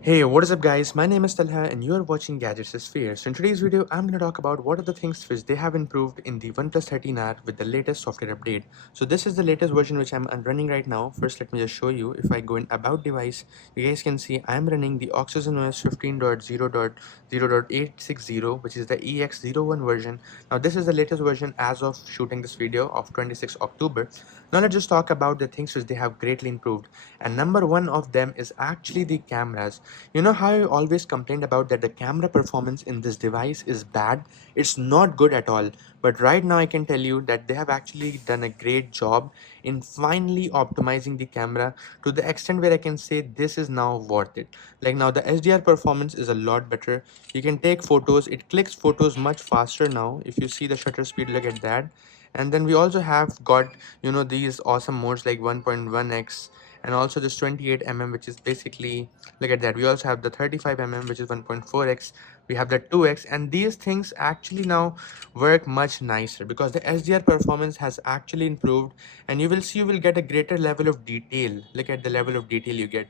Hey, what is up guys? My name is Talha and you are watching Gadgets Sphere. So in today's video, I'm going to talk about what are the things which they have improved in the OnePlus 13R with the latest software update. So this is the latest version which I'm running right now. First, let me just show you. If I go in About Device, you guys can see I'm running the Oxygen OS 15.0.0.860, which is the EX01 version. Now this is the latest version as of shooting this video of 26 October. Now let's just talk about the things which they have greatly improved. And number one of them is actually the cameras. You know how I always complained about that the camera performance in this device is bad? It's not good at all. But right now I can tell you that they have actually done a great job in finally optimizing the camera to the extent where I can say this is now worth it. Like now the HDR performance is a lot better. You can take photos, it clicks photos much faster now. If you see the shutter speed, look at that. And then we also have got these awesome modes like 1.1x and also this 28 mm, which is basically, look at that. We also have the 35 mm, which is 1.4x. We have the 2x, and these things actually now work much nicer because the HDR performance has actually improved, and you will see you will get a greater level of detail. Look at the level of detail you get.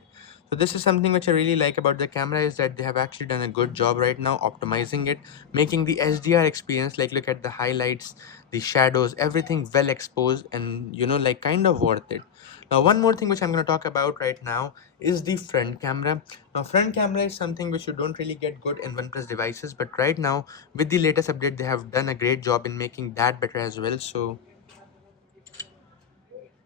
So this is something which I really like about the camera, is that they have actually done a good job right now optimizing it, making the HDR experience, like look at the highlights, the shadows, everything well exposed and like kind of worth it. Now one more thing which I'm going to talk about right now is the front camera. Now front camera is something which you don't really get good in OnePlus devices, but right now with the latest update they have done a great job in making that better as well. So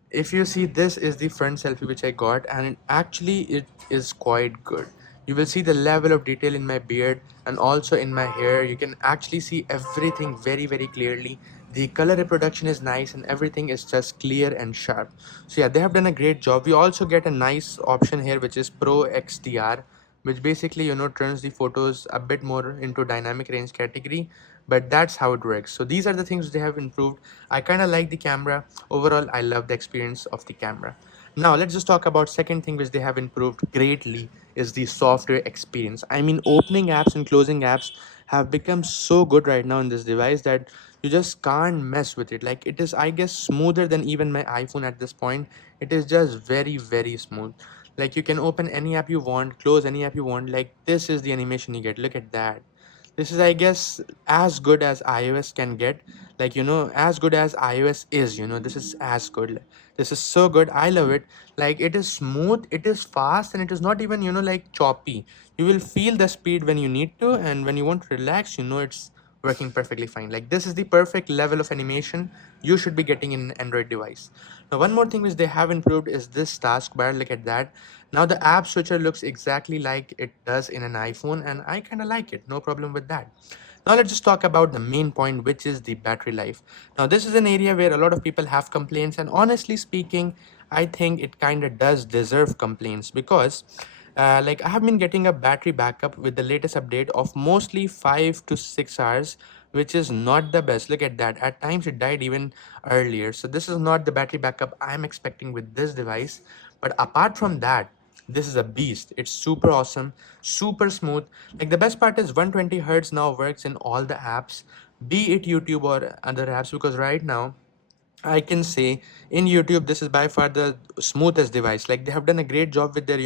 if you see, this is the front selfie which I got, and it is quite good. You will see the level of detail in my beard and also in my hair. You can actually see everything very clearly. The color reproduction is nice and everything is just clear and sharp. So yeah, they have done a great job. We also get a nice option here which is Pro XDR, which basically turns the photos a bit more into dynamic range category, but that's how it works. So these are the things they have improved. I kind of like the camera. Overall, I love the experience of the camera. Now let's just talk about second thing which they have improved greatly is the software experience. I mean, opening apps and closing apps have become so good right now in this device that you just can't mess with it. Like, it is, I guess, smoother than even my iPhone at this point. It is just very smooth. Like, you can open any app you want, close any app you want. Like, this is the animation you get. Look at that. This is, I guess, as good as iOS can get. Like, as good as iOS is, this is as good. This is so good. I love it. Like, it is smooth, it is fast, and it is not even like choppy. You will feel the speed when you need to, and when you want to relax, it's working perfectly fine. Like, this is the perfect level of animation you should be getting in an Android device. Now one more thing which they have improved is this taskbar. Look at that. Now the app switcher looks exactly like it does in an iPhone, and I kind of like it. No problem with that. Now let's just talk about the main point, which is the battery life. Now this is an area where a lot of people have complaints, and honestly speaking, I think it kind of does deserve complaints because like, I have been getting a battery backup with the latest update of mostly 5 to 6 hours, which is not the best. Look at that. At times it died even earlier. So this is not the battery backup I'm expecting with this device. But apart from that, this is a beast. It's super awesome, super smooth. Like, the best part is 120 hertz now works in all the apps, be it YouTube or other apps, because right now I can say in YouTube, this is by far the smoothest device. Like, they have done a great job with their,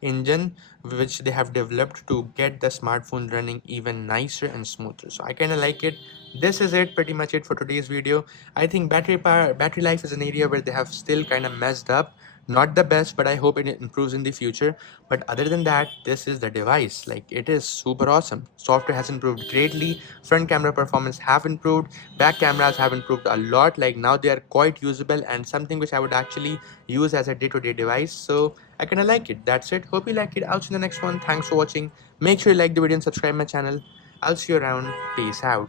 engine, which they have developed to get the smartphone running even nicer and smoother. So I kind of like it. This is it, pretty much it for today's video. I think battery life is an area where they have still kind of messed up. Not the best, but I hope it improves in the future. But other than that, this is the device. Like, it is super awesome. Software has improved greatly. Front camera performance have improved. Back cameras have improved a lot. Like, now they are quite usable and something which I would actually use as a day-to-day device. So I kind of like it. That's it. Hope you like it. I'll see you in the next one. Thanks for watching. Make sure you like the video and subscribe my channel. I'll see you around. Peace out.